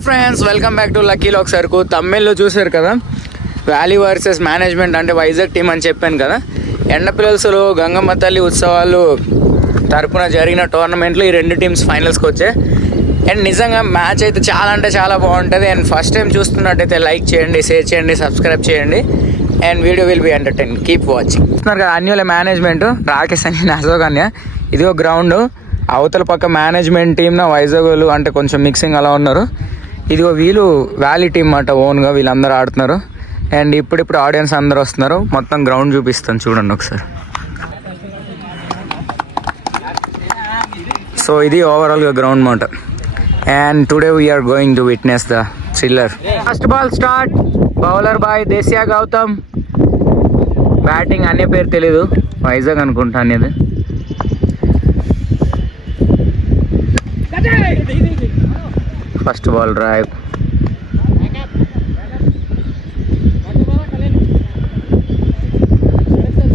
Hi friends welcome back to lucky lock సర్కు. తమిళ్ళో చూశారు కదా? వ్యాలీ వర్సెస్ మేనేజ్మెంట్ అంటే వైజాగ్ టీం అని చెప్పాను కదా? ఎండపిల్లల్స్లో గంగమ్మ తల్లి ఉత్సవాలు తరపున జరిగిన టోర్నమెంట్లో ఈ రెండు టీమ్స్ ఫైనల్స్కి వచ్చాయి. అండ్ నిజంగా మ్యాచ్ అయితే చాలా అంటే చాలా బాగుంటుంది. అండ్ ఫస్ట్ టైం చూస్తున్నట్టయితే లైక్ చేయండి షేర్ చేయండి సబ్స్క్రైబ్ చేయండి. And video will be entertain. Keep watching. చూస్తున్నారు కదా అన్యుల మేనేజ్మెంట్? రాకేష్ అని అశోక్ అన్య ఇదిగో గ్రౌండ్. అవతల పక్క మేనేజ్మెంట్ టీమ్న వైజాగ్ అంటే కొంచెం మిక్సింగ్ అలా ఉన్నారు. ఇదిగో వీళ్ళు వ్యాలీ టీమ్ అన్నమాట ఓన్గా వీళ్ళందరూ ఆడుతున్నారు. అండ్ ఇప్పుడిప్పుడు ఆడియన్స్ అందరూ వస్తున్నారు. మొత్తం గ్రౌండ్ చూపిస్తాను చూడండి ఒకసారి. సో ఇది ఓవరాల్గా గ్రౌండ్ మాట. And today we're going to witness the thriller first ball start bowler by దేశియా Gautam batting అనే పేరు తెలీదు. వైజాగ్ అనుకుంటా అనేది. First ball drive.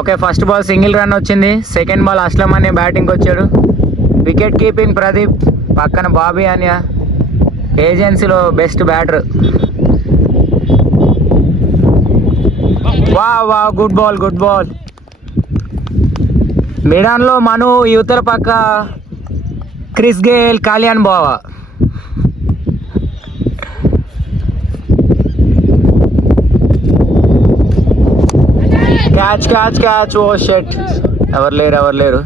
Okay first ball single run వచ్చింది. సెకండ్ బాల్ అస్లం అని బ్యాటింగ్ వచ్చాడు. వికెట్ కీపింగ్ ప్రదీప్ పక్కన బాబీ అని ఏజెన్సీలో బెస్ట్ బ్యాటర్. వా వా గుడ్ బాల్ గుడ్ బాల్. మిడాన్లో మను యువతల పక్క క్రిస్ గేల్ కళ్యాణ్ బావా. క్యాచ్ క్యాచ్ క్యాచ్ ఓ షెట్ ఎవరు లేరు ఎవరు లేరు.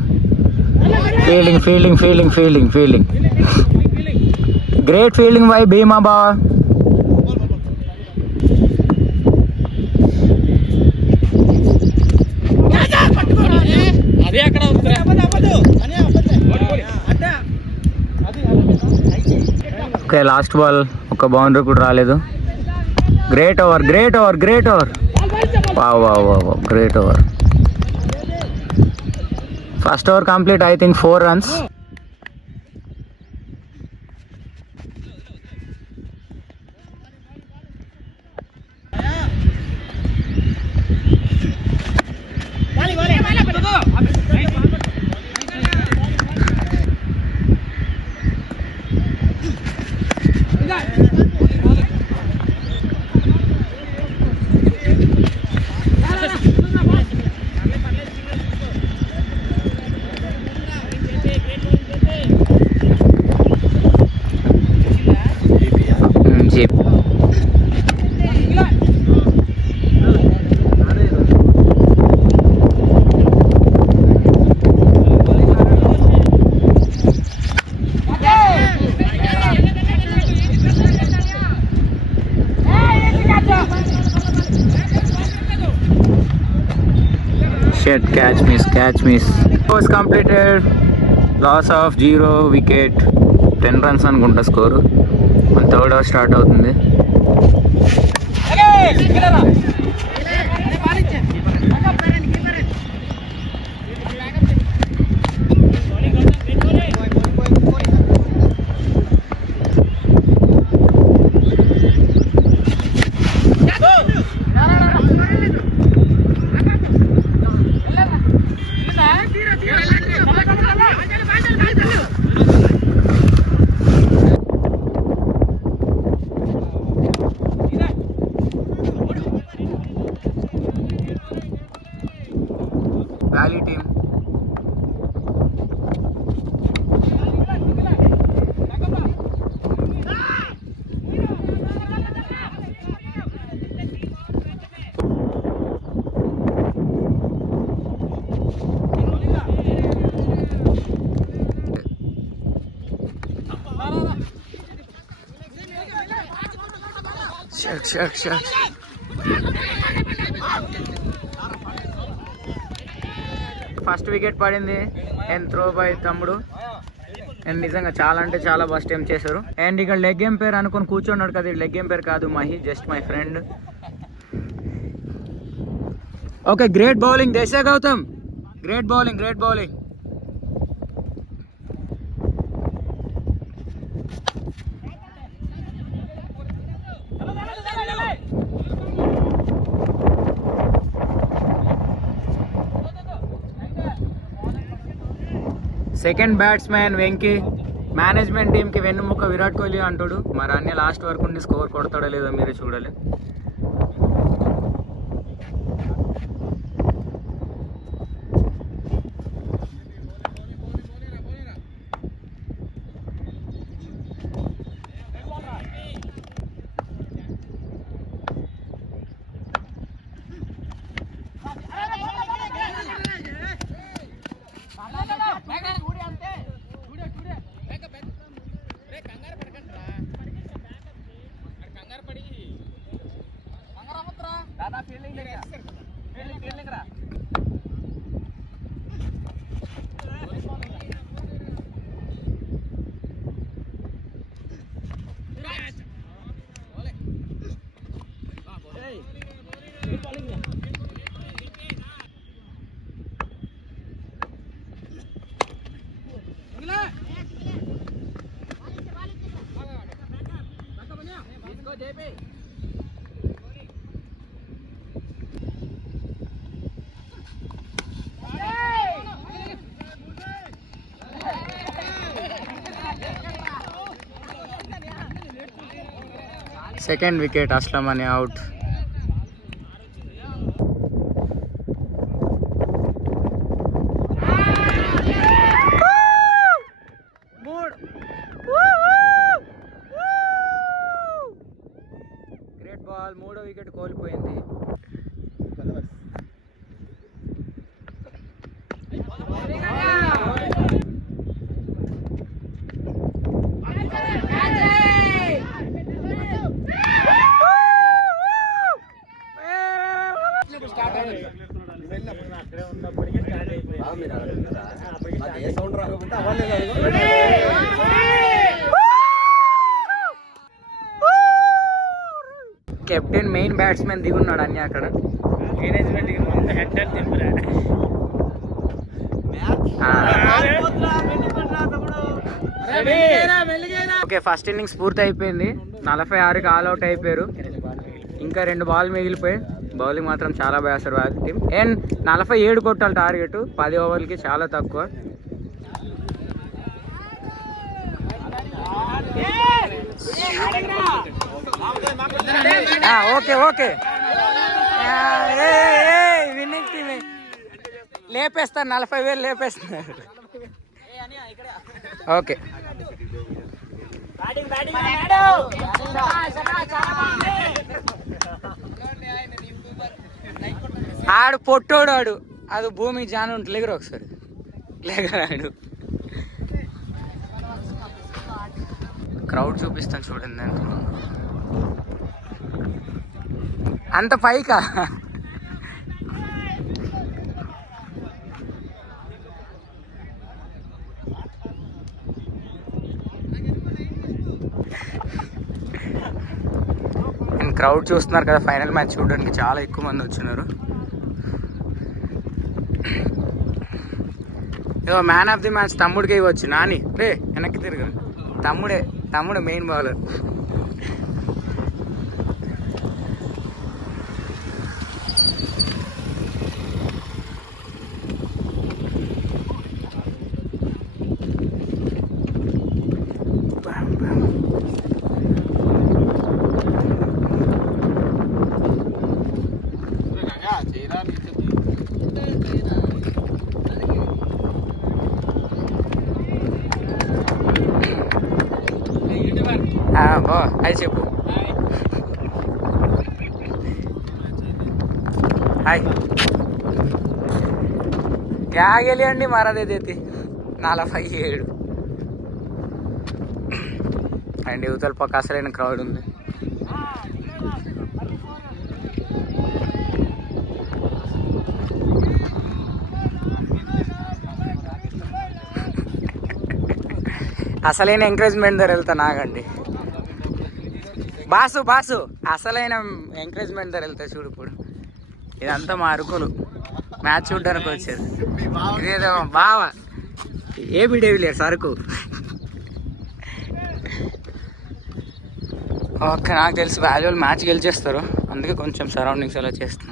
Fielding fielding fielding fielding fielding great fielding by Bheema బావా ఓకే లాస్ట్ బాల్ ఒక బౌండరీ కూడా రాలేదు. Great over great over great over వా వా వా great over first over complete I think four runs షెట్ catch miss catch miss was completed loss of zero wicket ten runs అనుకుంటా score మన third over start అవుతుంది. First wicket పడింది. And throw by తమ్ముడు. And నిజంగా చాలా అంటే చాలా బస్ట్ టైం చేశారు. అండ్ ఇక్కడ లెగ్ ఎంపైర్ అనుకుని కూర్చున్నాడు కదా లెగ్ ఎంపైర్ కాదు Mahi just my friend okay great bowling దేశా Gautam. Great bowling great bowling second batsmen Venky. Management టీంకి వెన్నుముక్క విరాట్ కోహ్లీ అంటాడు. మరి అన్ని లాస్ట్ వరకు ఉండి స్కోర్ కొడతాడో లేదో మీరే फील्डिंग देख रहा फील्डिंग फील्डिंग करा JP. వికెట్ అస్లం అని out great captain main batsmen దిగున్నాడు అన్ని అక్కడ. ఓకే ఫస్ట్ ఇన్నింగ్స్ పూర్తి అయిపోయింది నలభై ఆరుకి ఆల్ అవుట్ అయిపోయారు. ఇంకా రెండు బాల్ మిగిలిపోయి బౌలింగ్ మాత్రం చాలా వేస్తారు బ్యాక్ టీం అండ్ నలభై ఏడు కొట్టాలి టార్గెట్ పది ఓవర్లకి చాలా తక్కువ. Okay okay. విన్నింగ్ టీమే. లేపేస్తారు నలభై వేలు లేపేస్తున్నారు ఓకే. ఆడు పొట్టోడు ఆడు. అది భూమి జాను ఉంటుంది లేగరు ఒకసారి? లేకరాడు క్రౌడ్ చూపిస్తాను చూడండి దాంట్లో అంత పైకా? క్రౌడ్ చూస్తున్నారు కదా ఫైనల్ మ్యాచ్ చూడడానికి చాలా ఎక్కువ మంది వచ్చినారు. ఏదో మ్యాన్ ఆఫ్ ది మ్యాచ్ తమ్ముడికి ఇవ్వచ్చు. నాని రే వెనక్కి తిరగదు తమ్ముడే తమ్ముడు మెయిన్ బౌలర్ బా హాయ్ చెప్పు హాయ్ क्या गेली अंडी मारा दे देते నలభై ఏడు అండ్ యువతల పక్క అసలైన క్రౌడ్ ఉంది అసలైన ఎంకరేజ్మెంట్ దగ్గర వెళ్తా నాగండి బాసు బాసు అసలైన ఎంకరేజ్మెంట్ ధర వెళ్తాయి చూడు ఇప్పుడు. ఇదంతా మా అరుకులు. మ్యాచ్ చూడడానికి వచ్చేది. ఇదేదో బావా. ఏబి లేదు సరుకు? ఓకే నాకు తెలిసి. వాల్యువల్ మ్యాచ్ గెలిచేస్తారు. అందుకే కొంచెం సరౌండింగ్స్ అలా చేస్తున్నాను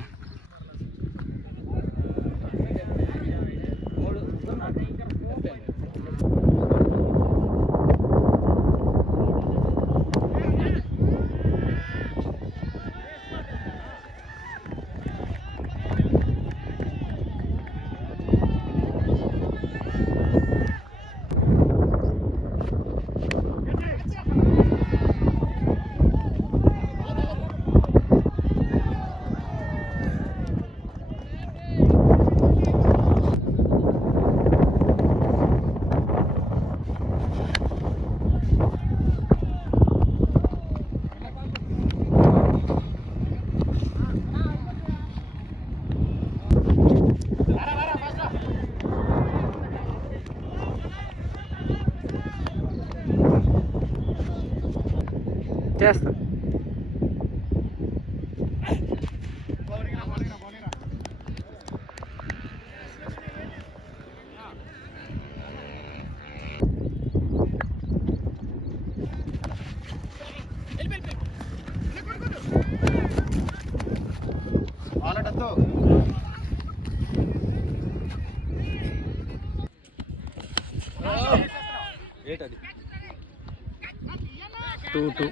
two two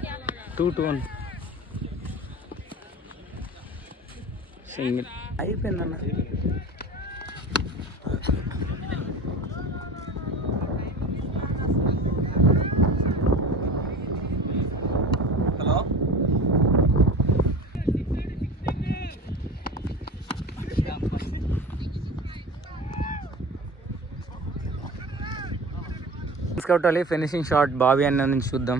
two two one single అయిపోయిందన్న. Hello? తీసుకొట్టాలి ఫినిషింగ్ షాట్ బాబీ అన్న నుంచి చూద్దాం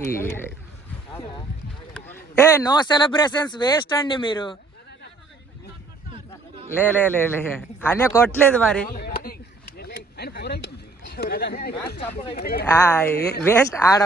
ఈ- అరే నో సెలబ్రేషన్స్ వేస్ట్ అండి మీరు. లే లే లే లే. అన్నీ కొట్టలేదు మరి. వేస్ట్ ఆడ